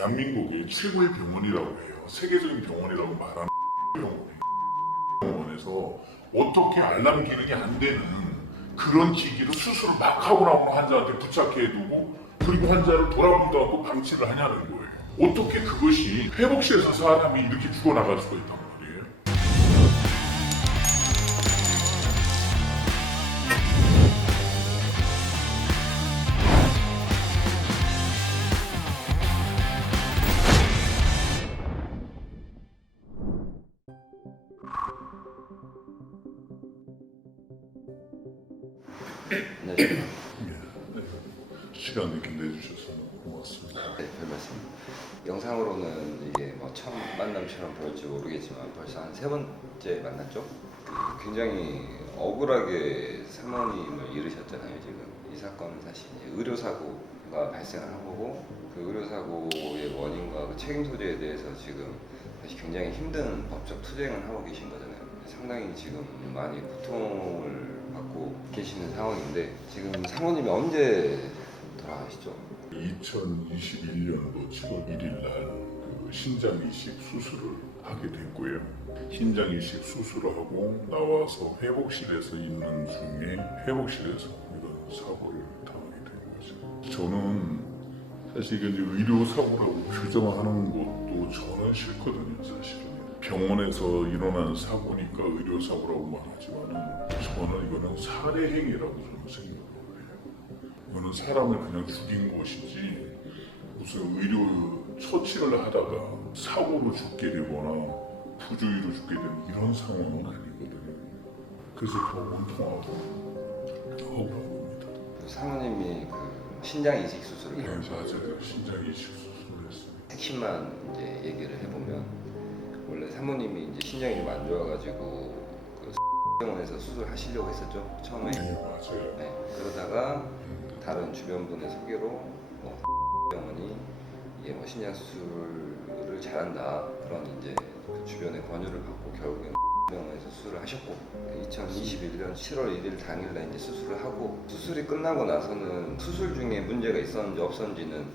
대한민국의 최고의 병원이라고 해요. 세계적인 병원이라고 말하는 병원에서 어떻게 알람 기능이 안 되는 그런 기기로 수술을 막 하고 나오는 환자한테 붙잡게 해두고 그리고 환자를 돌아보지도 않고 방치를 하냐는 거예요. 어떻게 그것이 회복실에서 사람이 이렇게 죽어나갈 수가 있단 말이에요. 안녕하십니까. 시간 이렇게 내주셔서 고맙습니다. 네, 별 말씀. 영상으로는 이게 뭐 처음 만남처럼 보일지 모르겠지만 벌써 한 3번째 만났죠? 굉장히 억울하게 사모님을 잃으셨잖아요, 지금. 이 사건은 사실 이제 의료사고가 발생을 한 거고 그 의료사고의 원인과 그 책임 소재에 대해서 지금 사실 굉장히 힘든 법적 투쟁을 하고 계신 거잖아요. 상당히 지금 많이 고통을 받고 계시는 상황인데 지금 사모님이 언제 돌아가시죠? 2021년도 7월 1일 날그 신장 이식 수술을 하게 됐고요. 신장 이식 수술을 하고 나와서 회복실에서 있는 중에 회복실에서 이런 사고를 당하게 된 거죠. 저는 사실 이게 이제 의료 사고라고 규정하는 것도 저는 싫거든요, 사실은. 병원에서 일어난 사고니까 의료 사고라고 말하지만은 저는 이거는 살해행위라고 저는 생각을 해요. 이거는 사람을 그냥 죽인 것이지 무슨 의료 처치를 하다가 사고로 죽게 되거나 부주의로 죽게 되는 이런 상황은 아니거든요. 그래서 더 원통하고 억울합니다. 사모님이 그 신장 이식 수술을 네, 맞아요. 신장 이식 수술을 했어요. 핵심만 이제 얘기를 해보면 원래 사모님이 이제 신장이 좀 안 좋아가지고 그 병원에서 수술하시려고 했었죠 처음에. 네, 맞아요. 네, 그러다가 다른 주변 분의 소개로 뭐 병원이 이게 뭐 신장 수술을 잘한다 그런 이제 그 주변의 권유를 받고 결국엔 병원에서 수술을 하셨고 2021년 7월 1일 당일날 이제 수술을 하고 수술이 끝나고 나서는 수술 중에 문제가 있었는지 없었는지는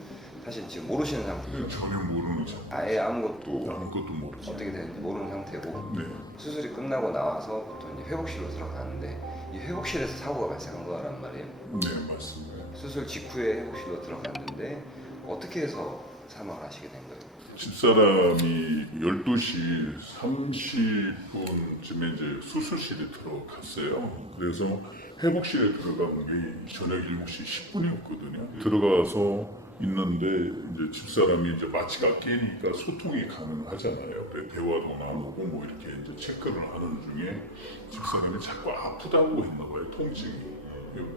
사실 지금 모르시는 상태. 전혀 모르는 상태. 아예 아무것도 모르죠. 어떻게 되는지 모르는 상태고 네. 수술이 끝나고 나와서 보통 이제 회복실로 들어가는데 이 회복실에서 사고가 발생한 거란 말이에요. 네, 맞습니다. 수술 직후에 회복실로 들어갔는데 어떻게 해서 사망하시게 된 거예요? 집사람이 12시 30분쯤에 이제 수술실에 들어갔어요. 그래서 회복실에 들어간 게 저녁 7시 10분이었거든요. 들어가서 있는데 이제 집사람이 이제 마취가 깨니까 소통이 가능하잖아요. 그래 대화도 나누고 뭐 이렇게 이제 체크를 하는 중에 집사람이 자꾸 아프다고 했나 봐요. 통증이.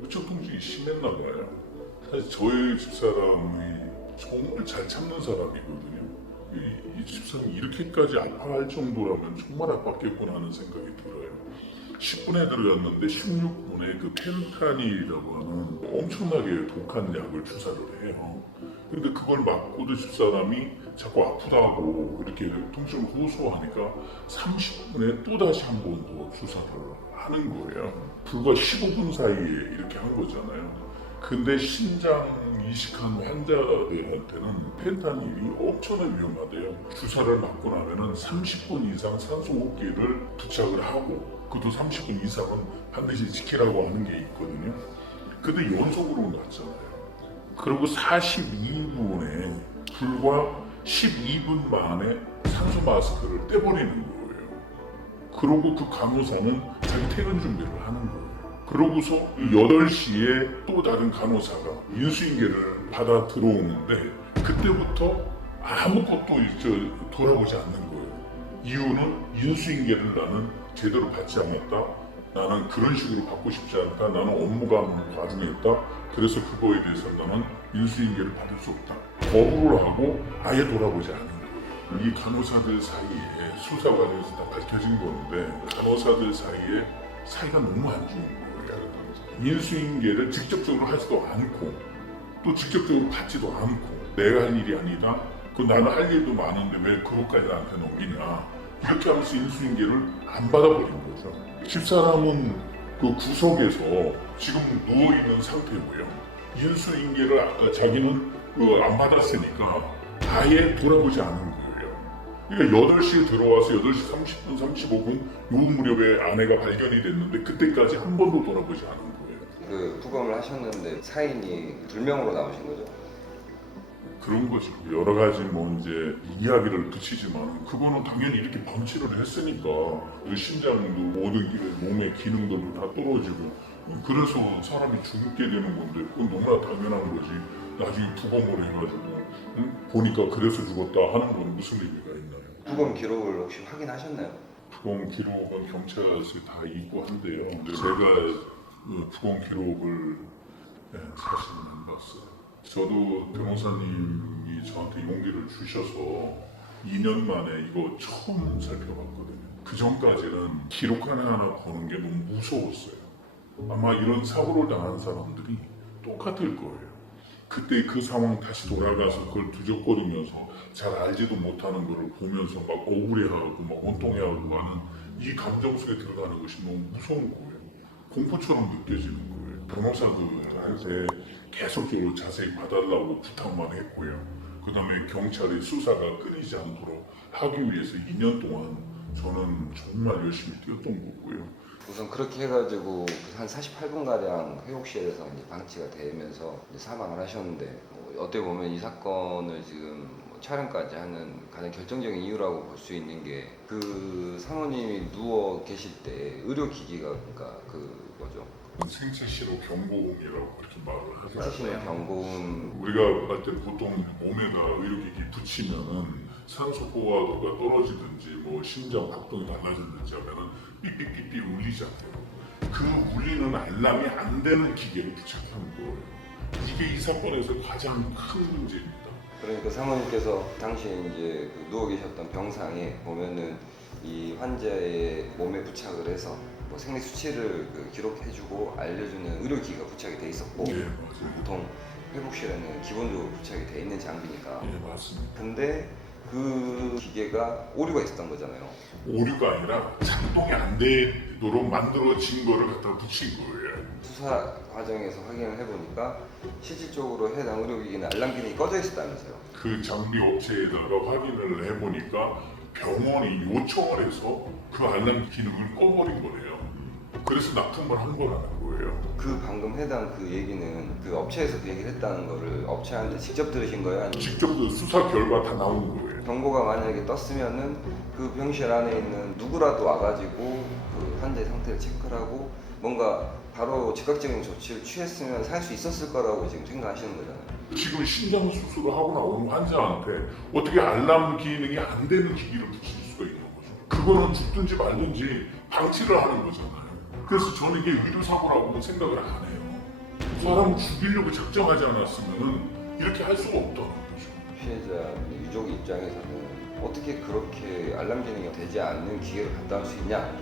무척 통증이 심했나 봐요. 사실 저희 집사람이 정말 잘 참는 사람이거든요. 이 집사람이 이렇게까지 아파할 정도라면 정말 아팠겠구나 하는 생각이 들어요. 10분에 들어갔는데 16분에 그 펜타닐이라고 하는 엄청나게 독한 약을 주사를 해요. 근데 그걸 맞고도 집사람이 자꾸 아프다고 이렇게 통증을 호소하니까 30분에 또다시 한 번 더 주사를 하는 거예요. 불과 15분 사이에 이렇게 한 거잖아요. 근데 신장 이식한 환자들한테는 펜타닐이 엄청나게 위험하대요. 주사를 맞고 나면은 30분 이상 산소 호흡기를 부착을 하고 그것도 30분 이상은 반드시 지키라고 하는 게 있거든요. 근데 연속으로 맞잖아요. 그리고 42분에 불과 12분 만에 산소 마스크를 떼버리는 거예요. 그러고 그 간호사는 자기 퇴근 준비를 하는 거예요. 그러고서 8시에 또 다른 간호사가 인수인계를 받아 들어오는데 그때부터 아무것도 돌아보지 않는 거예요. 이유는 인수인계를 나는 제대로 받지 않았다. 나는 그런 식으로 받고 싶지 않다. 나는 업무가 과중에 있다. 그래서 그거에 대해서 나는 인수인계를 받을 수 없다. 거부를 하고 아예 돌아보지 않는 거예요. 이 간호사들 사이에 수사 과정에서 다 밝혀진 건데 간호사들 사이에 사이가 너무 안 좋은 거예요. 인수인계를 직접적으로 하지도 않고 또 직접적으로 받지도 않고 내가 할 일이 아니다. 그 나는 할 일도 많은데 왜 그것까지 나한테 넘기냐. 이렇게 하면서 인수인계를 안 받아버린 거죠. 집사람은 그 구석에서 지금 누워있는 상태고요. 인수인계를 자기는 안 받았으니까 아예 돌아보지 않은 거예요. 그러니까 8시에 들어와서 8시 30분, 35분 요 무렵에 아내가 발견이 됐는데 그때까지 한 번도 돌아보지 않은 거예요. 그 부검을 하셨는데 사인이 불명으로 나오신 거죠? 그런 거죠. 여러 가지 뭐 이제 이야기를 붙이지만 그거는 당연히 이렇게 방치를 했으니까 그 심장도 모든 몸의 기능들도 다 떨어지고 그래서 사람이 죽게 되는 건데 그건 너무나 당연한 거지. 나중에 부검을 해가지고 보니까 그래서 죽었다 하는 건 무슨 의미가 있나요? 부검 기록을 혹시 확인하셨나요? 부검 기록은 경찰서에 다 있고 한데요. 근데 제가 그 부검 기록을 사실은 안 봤어요. 저도 변호사님이 저한테 용기를 주셔서 2년 만에 이거 처음 살펴봤거든요. 그 전까지는 기록 하나하나 보는 게 너무 무서웠어요. 아마 이런 사고를 당한 사람들이 똑같을 거예요. 그때 그 상황 다시 돌아가서 그걸 뒤적거리면서 잘 알지도 못하는 걸 보면서 막 억울해하고 막 원통해하고 하는 이 감정 속에 들어가는 것이 너무 무서운 거예요. 공포처럼 느껴지는 거예요. 변호사들한테 계속적으로 자세히 봐달라고 부탁만 했고요. 그 다음에 경찰의 수사가 끊이지 않도록 하기 위해서 2년 동안 저는 정말 열심히 뛰었던 거고요. 우선 그렇게 해가지고 한 48분가량 회복실에서 이제 방치가 되면서 이제 사망을 하셨는데 어떻게 보면 이 사건을 지금 촬영까지 하는 가장 결정적인 이유라고 볼 수 있는 게 그 사모님이 누워 계실 때 의료기기가 그러니까 그 뭐죠? 생체시로 경고음이라고 그렇게 말을 하죠. 사실은 경고음 우리가 할 때 보통 몸에다 의료기기 붙이면은 산소 포화도가 떨어지든지 뭐 심장 박동이 달라지든지 하면은 삐삐삐삐 울리잖아요. 그 울리는 알람이 안 되는 기계를 부착하는 거예요. 이게 이 사건에서 가장 큰 문제입니다. 그러니까 사모님께서 당시에 이제 그 누워 계셨던 병상에 보면은 이 환자의 몸에 부착을 해서 뭐 생리 수치를 그 기록해주고 알려주는 의료기기가 부착이 돼 있었고 예, 맞아요. 보통 회복실에는 기본적으로 부착이 돼 있는 장비니까. 예, 맞습니다. 근데 그 기계가 오류가 있었던 거잖아요. 오류가 아니라 작동이 안 되도록 만들어진 거를 갖다 붙인 거예요. 수사 과정에서 확인을 해보니까 실질적으로 해당 의료기기는 알람 기능이 꺼져 있었다면서요. 그 장비 업체에다가 확인을 해보니까 병원이 요청을 해서 그 알람 기능을 꺼버린 거래요. 그래서 납품을 한 거라는 거예요. 그 방금 해당 그 얘기는 그 업체에서 그 얘기를 했다는 거를 업체한테 직접 들으신 거예요? 아니면 직접 그 수사 결과 다 나온 거예요. 경고가 만약에 떴으면은 그 병실 안에 있는 누구라도 와가지고 그 환자의 상태를 체크를 하고 뭔가 바로 즉각적인 조치를 취했으면 살 수 있었을 거라고 지금 생각하시는 거잖아요. 지금 심장 수술을 하고 나오는 환자한테 어떻게 알람 기능이 안 되는 기기를 붙일 수가 있는 거죠. 그거는 죽든지 말든지 방치를 하는 거잖아요. 그래서 저는 이게 의료사고라고는 생각을 안 해요. 사람을 죽이려고 작정하지 않았으면 이렇게 할 수가 없다는 거죠. 피해자 유족 입장에서는 어떻게 그렇게 알람 기능이 되지 않는 기계를 갖다 할 수 있냐?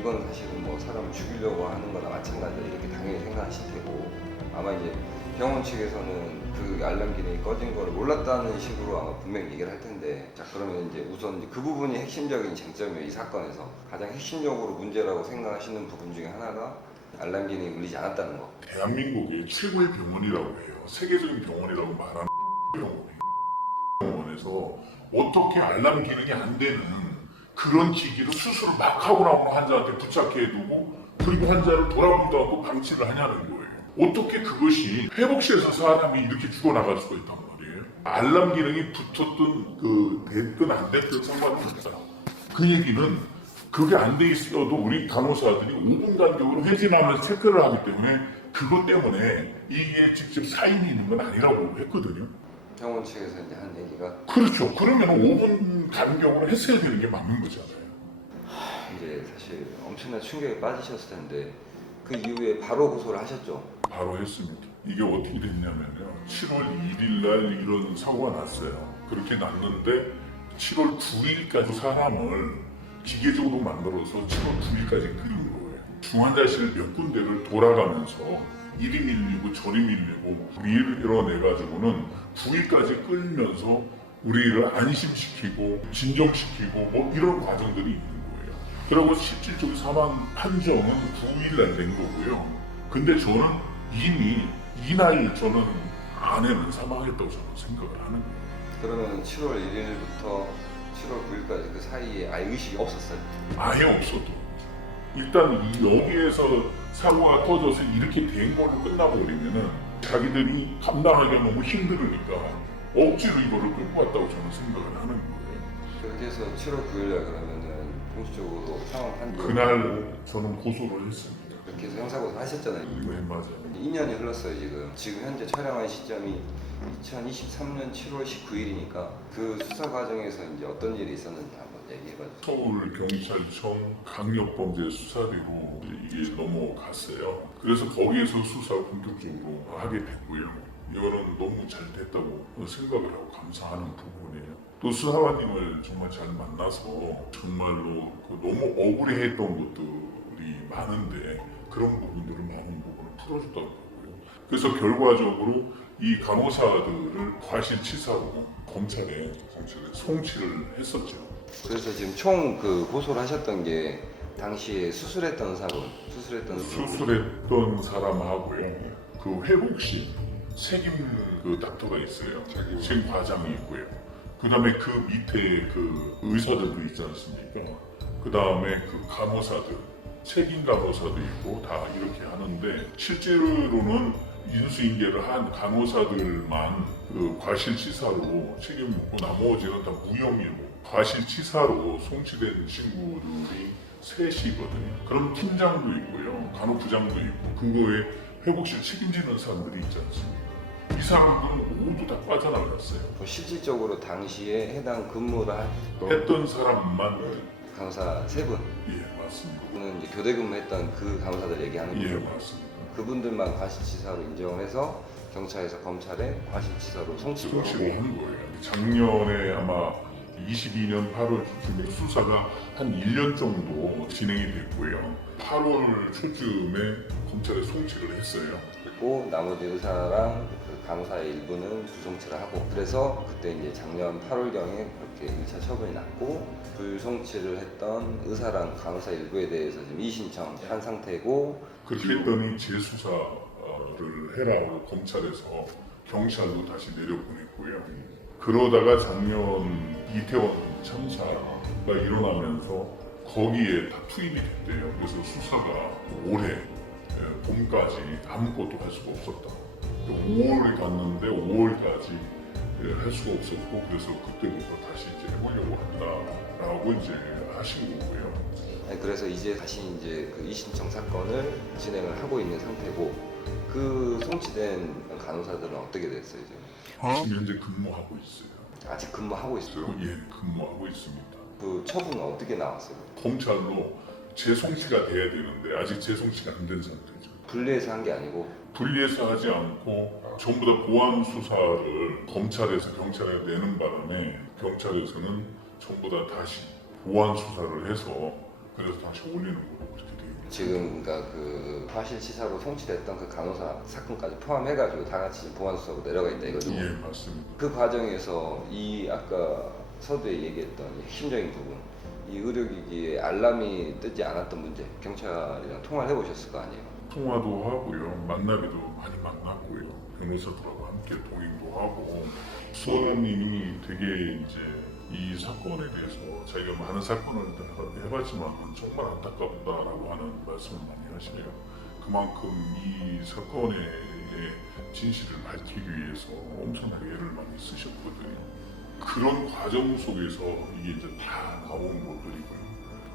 이건 사실은 뭐 사람을 죽이려고 하는 거나 마찬가지로 이렇게 당연히 생각하실 테고 아마 이제 병원 측에서는 그 알람 기능이 꺼진 걸 몰랐다는 식으로 아마 분명히 얘기를 할 텐데 자 그러면 이제 우선 이제 그 부분이 핵심적인 쟁점이에요. 이 사건에서 가장 핵심적으로 문제라고 생각하시는 부분 중에 하나가 알람 기능이 울리지 않았다는 거. 대한민국의 최고의 병원이라고 해요. 세계적인 병원이라고 말하는 병원에서 어떻게 알람 기능이 안 되는 그런 기기로 수술을 막 하고 나오는 환자한테 부착해두고 그리고 환자를 돌아보지도 않고 방치를 하냐는 거예요. 어떻게 그것이 회복실에서 사람이 이렇게 죽어나갈 수가 있단 말이에요. 알람 기능이 붙었든 됐든 안 됐든 상관이 없다. 그 얘기는 그게 안 돼 있어도 우리 간호사들이 5분 간격으로 회진하면서 체크를 하기 때문에 그것 때문에 이게 직접 사인이 있는 건 아니라고 했거든요. 병원 측에서 이제 한 얘기가 그렇죠. 그러면 5분 간격으로 했어야 되는 게 맞는 거잖아요. 이제 사실 엄청난 충격에 빠지셨을 텐데 그 이후에 바로 고소를 하셨죠. 바로 했습니다. 이게 어떻게 됐냐면요. 7월 1일 날 이런 사고가 났어요. 그렇게 났는데 7월 9일까지 사람을 기계적으로 만들어서 7월 9일까지 끄는 거예요. 중환자실 몇 군데를 돌아가면서 이리 밀리고 저리 밀리고 밀어내가지고는 9일까지 끌면서 우리를 안심시키고 진정시키고 뭐 이런 과정들이 있는 거예요. 그리고 실질적으로 사망 판정은 9일날 낸 거고요. 근데 저는 이미 이 나이에 저는 아내는 사망했다고 저는 생각을 하는 거예요. 그러면 7월 1일부터 7월 9일까지 그 사이에 아예 의식이 없었어요. 아예 없어도 일단 여기에서 사고가 터져서 이렇게 된 걸로 끝나버리면은 자기들이 감당하기가 너무 힘들으니까 억지로 이거를 끌고 왔다고 저는 생각을 하는 거예요. 그렇게 해서 7월 9일날 그러면은 공식적으로 상황 판결 그날 저는 고소를 했습니다. 그렇게 해서 형사고소 하셨잖아요. 네, 맞아요. 2년이 2년이 흘렀어요 지금. 지금 현재 촬영한 시점이 2023년 7월 19일이니까 그 수사 과정에서 이제 어떤 일이 있었는지 한번 얘기해봐주세요. 서울경찰청 강력범죄수사대로 이게 넘어갔어요. 그래서 거기에서 수사 본격적으로 하게 됐고요. 이거는 너무 잘 됐다고 생각을 하고 감사하는 부분이에요. 또 수사관님을 정말 잘 만나서 정말로 너무 억울해했던 것들이 많은데 그런 부분들을 많은 부분을 풀어주더라고요. 그래서 결과적으로 이 간호사들을 과실치사로 검찰에 송치를 했었죠. 그래서 지금 총 그 고소를 하셨던 게 당시에 수술했던 수술했던 사람하고요. 그 회복실 책임 그 닥터가 있어요. 책임 과장이 있고요. 그 다음에 그 밑에 그 의사들도 있지 않습니까? 그 다음에 그 간호사들, 책임 간호사도 있고 다 이렇게 하는데 실제로는 인수인계를 한 간호사들만 그 과실치사로 책임묻고 나머지는 다 무혐의로 과실치사로 송치된 친구들이 셋이거든요. 그럼 팀장도 있고요, 간호부장도 있고 그거에 회복실 책임지는 사람들이 있지 않습니까? 이 사람들은 모두 다 빠져나갔어요. 실질적으로 당시에 해당 근무를 했던 사람만 간호사 3분 예 맞습니다. 는 이제 교대 근무했던 그 간호사들 얘기하는 예 거죠. 맞습니다. 그분들만 과실치사로 인정을 해서 경찰에서 검찰에 과실치사로 송치를 송치를 하고 한 거예요. 작년에 아마 22년 8월쯤에 수사가 한 1년 정도 진행이 됐고요. 8월 초쯤에 검찰에 송치를 했어요. 그리고 나머지 의사랑 그 간호사의 일부는 불송치를 하고 그래서 그때 이제 작년 8월경에 그렇게 1차 처분이 났고 불송치를 했던 의사랑 간호사 일부에 대해서 지금 이의신청 한 상태고 그렇게 했더니 재수사를 해라고 검찰에서 경찰로 다시 내려보냈고요. 그러다가 작년 이태원 참사가 일어나면서 거기에 다 투입이 됐대요. 그래서 수사가 올해 봄까지 아무것도 할 수가 없었다. 5월에 갔는데 5월까지 할 수가 없었고 그래서 그때부터 다시 이제 해보려고 한다라고 이제 하신 거고요. 그래서 이제 다시 이제 그 이의신청 사건을 진행을 하고 있는 상태고 그 송치된 간호사들은 어떻게 됐어요 지금? 지금 현재 근무하고 있어요. 아직 근무하고 있어요? 예, 근무하고 있습니다. 그 처분은 어떻게 나왔어요? 검찰로 재송치가 돼야 되는데 아직 재송치가 안 된 상태죠. 분리해서 한 게 아니고 분리해서 하지 않고 전부 다 보완 수사를 검찰에서 경찰에 내는 바람에 경찰에서는 전부 다 다시 보완 수사를 해서 그래서 다시 올리는 걸로 그렇게 되어 있는 지금 그러니까 그 과실치사로 송치됐던 그 간호사 사건까지 포함해가지고 다 같이 보완 수사로 내려가 있다 이거죠? 예, 맞습니다. 그 과정에서 이 아까 서두에 얘기했던 이 핵심적인 부분 이 의료기기에 알람이 뜨지 않았던 문제 경찰이랑 통화를 해보셨을 거 아니에요? 통화도 하고요, 만나기도 많이 만났고요, 변호사들하고 함께 동행도 하고 수원님이 되게 이제 이 사건에 대해서 자기가 많은 사건을 해봤지만 정말 안타깝다라고 하는 말씀을 많이 하시네요. 그만큼 이 사건의 진실을 밝히기 위해서 엄청나게 애를 많이 쓰셨거든요. 그런 과정 속에서 이게 이제 다 나온 것들이고요.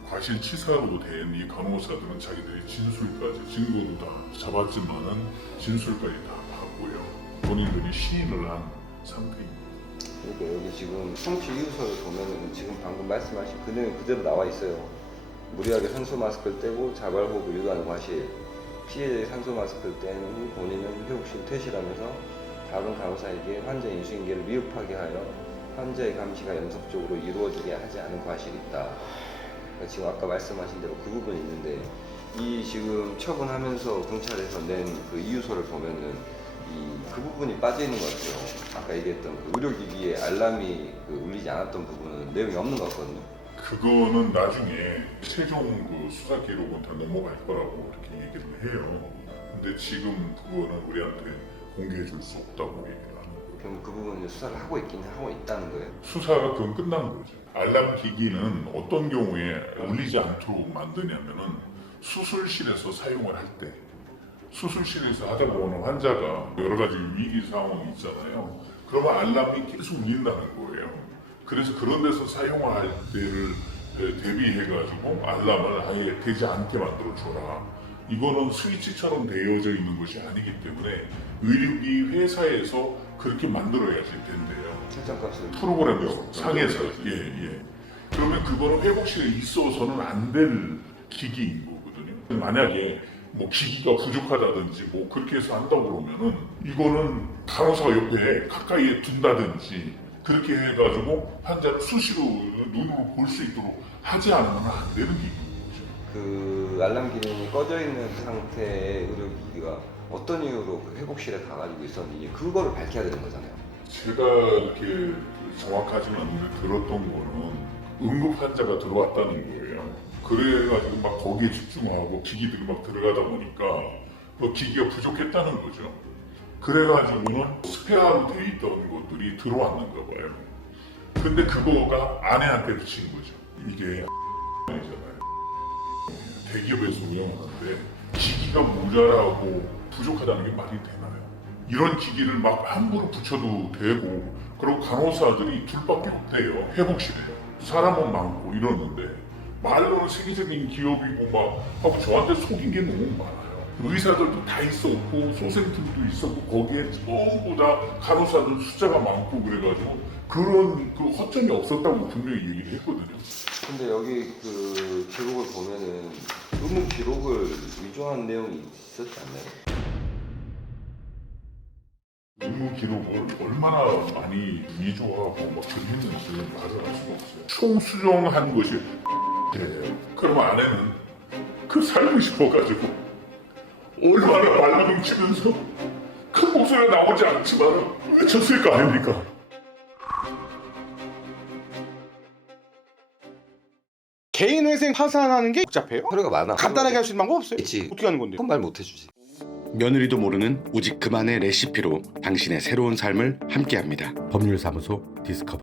과실치사로 된 이 간호사들은 자기들의 진술까지 증거도 다 잡았지만은 진술까지 다 봤고요. 본인들이 시인을 한 상태입니다. 그러니까 여기 지금 송치 이유서를 보면은 지금 방금 말씀하신 그 내용 그대로 나와 있어요. 무리하게 산소 마스크를 떼고 자발호흡을 유도하는 과실. 피해자의 산소 마스크를 뗀 후 본인은 회복실 퇴실하면서 다른 간호사에게 환자 인수인계를 미흡하게 하여 환자의 감시가 연속적으로 이루어지게 하지 않은 과실이 있다. 그러니까 지금 아까 말씀하신 대로 그 부분이 있는데 이 지금 처분하면서 경찰에서 낸 그 이유서를 보면은 그 부분이 빠져 있는 것 같아요. 아까 얘기했던 그 의료기기에 알람이 울리지 않았던 부분은 내용이 없는 것 같거든요. 그거는 나중에 최종 그 수사 기록은 다 넘어갈 거라고 이렇게 얘기를 해요. 근데 지금 그거는 우리한테 공개해 줄 수 없다고 얘기를 하는 거예요. 그럼 그 부분을 수사를 하고 있긴 하고 있다는 거예요. 수사가 그건 끝난 거죠. 알람 기기는 어떤 경우에 울리지 않도록 만드냐면은 수술실에서 사용을 할 때 수술실에서 하다 보면 환자가 여러 가지 위기 상황이 있잖아요. 그러면 알람이 계속 울린다는 거예요. 그래서 그런 데서 사용할 때를 대비해가지고 알람을 아예 되지 않게 만들어줘라. 이거는 스위치처럼 되어져 있는 것이 아니기 때문에 의료기 회사에서 그렇게 만들어야지 된대요. 설정값을 프로그램 상에서 예. 그러면 그거는 회복실에 있어서는 안 될 기기인 거거든요. 만약에 뭐 기기가 부족하다든지 뭐 그렇게 해서 한다고 그러면은 이거는 간호사가 옆에 가까이에 둔다든지 그렇게 해가지고 환자를 수시로 눈으로 볼 수 있도록 하지 않으면 안 되는 기기인 거죠. 그 알람 기능이 꺼져 있는 상태의 의료기기가 어떤 이유로 그 회복실에 가가지고 있었는지 그거를 밝혀야 되는 거잖아요. 제가 이렇게 정확하지는 않는데 들었던 거는 응급 환자가 들어왔다는 거예요. 그래가지고 막 거기에 집중하고 기기들이 막 들어가다 보니까 그 기기가 부족했다는 거죠. 그래가지고는 스페어로 돼 있던 것들이 들어왔는가 봐요. 근데 그거가 아내한테 붙인 거죠. 이게 잖아요. 대기업에서 운영하는데 기기가 모자라고 부족하다는 게 말이 되나요? 이런 기기를 막 함부로 붙여도 되고 그리고 간호사들이 둘밖에 없대요. 회복실에 사람은 많고 이러는데 말로는 세계적인 기업이고 막 하고 저한테 속인 게 너무 많아요. 의사들도 다 있었고 소생팀도 있었고 거기에 전부 다 간호사들 숫자가 많고 그래가지고 그런 그 허점이 없었다고 분명히 얘기를 했거든요. 근데 여기 그 기록을 보면은 의무 기록을 위조한 내용이 있었지 않나요? 의무 기록을 얼마나 많이 위조하고 막 그랬는지 말을 할 수가 없어요. 총 수정한 것이 그럼 아내는 그 살고 싶어가지고 얼마나 말로 치면서 큰 목소리가 나오지 않지만 외쳤을 거 아닙니까? 개인회생 파산하는 게 복잡해요? 서류가 많아. 간단하게 할 수 있는 방법 없어요? 있지. 어떻게 하는 건데? 그건 말 못 해주지. 며느리도 모르는 오직 그만의 레시피로 당신의 새로운 삶을 함께합니다. 법률사무소 디스커버.